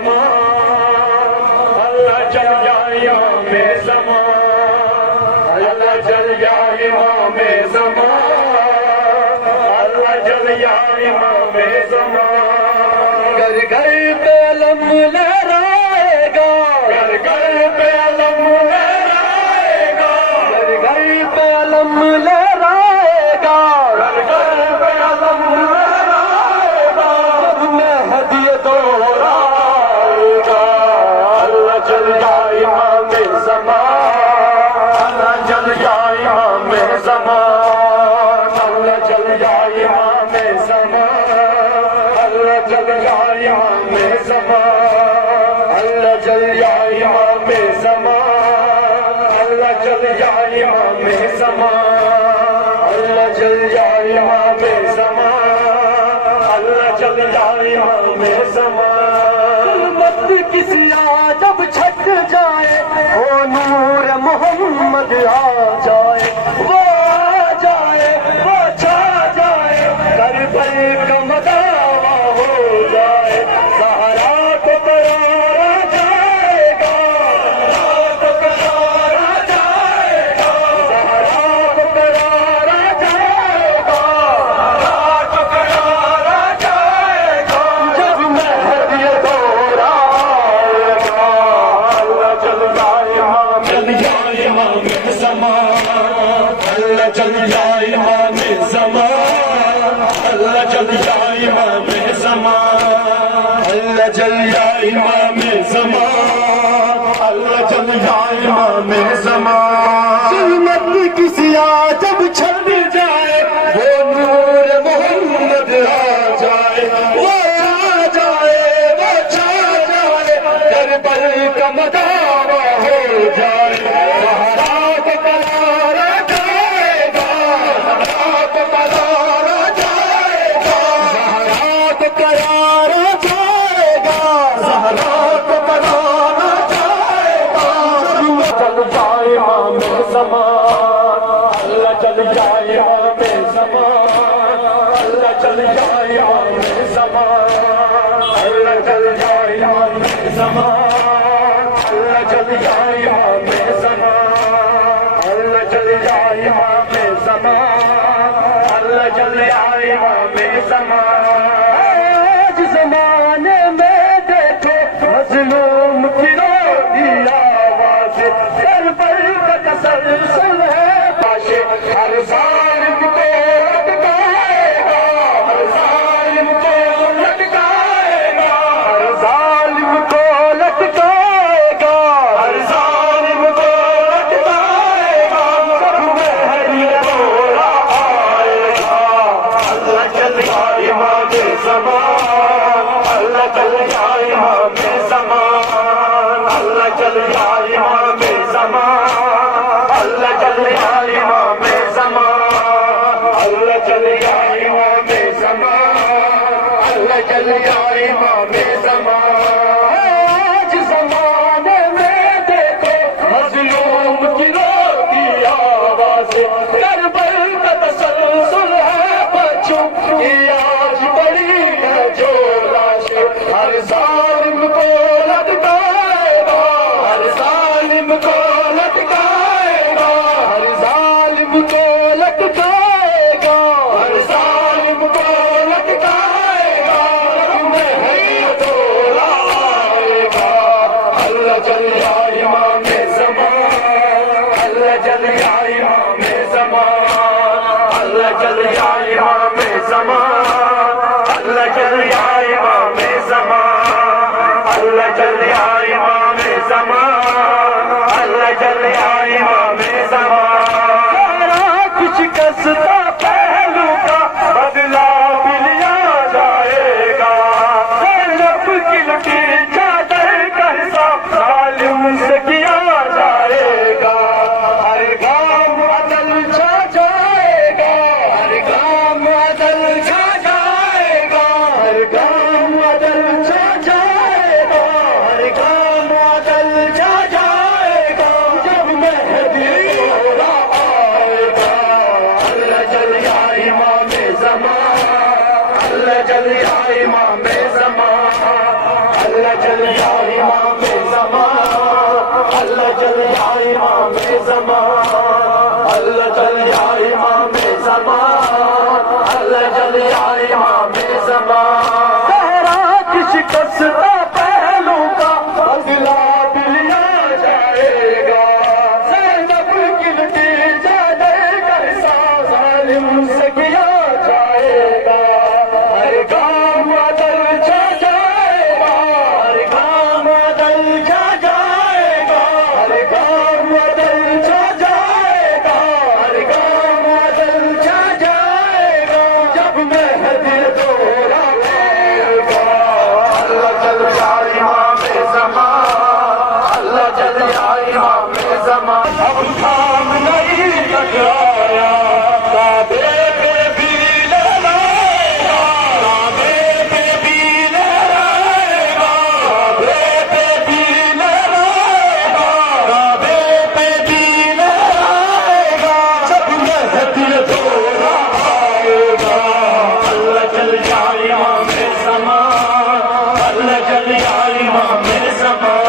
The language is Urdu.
زمان اللہ چل جائے امام زمان اللہ چل جائے امام زمان اللہ چل جائے امام زمان گھر گھر پہ علم لہرائے گا گھر گھر پہ علم لہرائے گا گھر گھر پہ علم لہرائے گا گھر گھر پہ علم لہرائے گا مہدی دورائے گا اللہ چل جائے امام زمان اللہ چل جائے امام زمان اللہ چل جائے امام زمان اللہ چل جائے امام زمان اللہ چل جائے امام زمان اللہ چل جائے امام زمان اللہ چل جائے امام زمان اللہ چل جائے امام زمان مت کسی جب چھٹ جائے وہ نور محمد آ جائے وہ آ جائے وہ چھا جائے کربل کا مداوا ہو جائے سہارا کو قرار جائے گا سہارا کو قرار جائے گا سہارا کو قرار جائے گا سہارا کو قرار جائے گا جب مہدی دور آئے گا اللہ چل جائے امام زمان اللہ چل جائے امام زمان اللہ چل جائے امام زمان اللہ چل جائے امام زمان اللہ چل جائے امام زمان ظلمت کسی جب چھٹ جائے وہ نور محمد آ جائے وہ آ جائے وہ چھا جائے کربل کا مداوا ہو جائے سہارا کو قرار جائے گا سہارا کو قرار جائے گا سہارا کو قرار جائے گا سہارا کو قرار جائے گا چل جائے امام زمان اللہ چل جائے امام زمان اللہ چل جائے امام زمان اللہ چل جائے امام زمان اللہ چل جائے امام زمان اللہ چل جائے امام زمان اللہ چل جائے امام زمان آج زمانے میں دیکھو مظلوم کی روتی آواز کربل کا تسلسل ہے باشے ہر ظالم کو لٹکائے گا ہر ظالم کو لٹکائے گا ہر ظالم کو لٹکائے گا ہر ظالم کو لٹکائے گا جب مہدی دور آئے گا اللہ چل جائے امام زمان اللہ چل جائے امام زمان اللہ چل جائے امام زمان اللہ چل جائے امام زمان اللہ چل جائے امام زمان اللہ چل جائے امام زمان آج زمانے میں دیکھو مظلوم کی روتی آواز کربل کا تسلسل ہے بچوں کی آج بڑی ہے جو لاش ہر ظالم اللہ جل یا امام زمان، اللہ جل یا امام زمان، اللہ جل یا امام زمان، اللہ جل یا امام زمان۔ صحرا کی شکستہ پہلو کا بدلہ بھی لیا جائے گا، زینب کی نتیجہ دے کر ظالم سے کیا جائے گا۔ ہر گام عدل چھا جائے گا، ہر گام عدل چھا جائے گا، ہر گام عدل چھا جائے گا، ہر گام عدل چھا جائے گا، جب مہدی دورہ آئے گا۔ اللہ جل یا امام زمان، اللہ جل یا امام زمان، اب کام نہیں ٹکرایا، کعبے پہ بھی لہرائے گا، کعبے پہ بھی لہرائے گا، کعبے پہ بھی لہرائے گا، کعبے پہ بھی لہرائے گا، جب مہدی دورہ آئے گا۔ اللہ جل یا امام زمان، اللہ جل یا امام زمان۔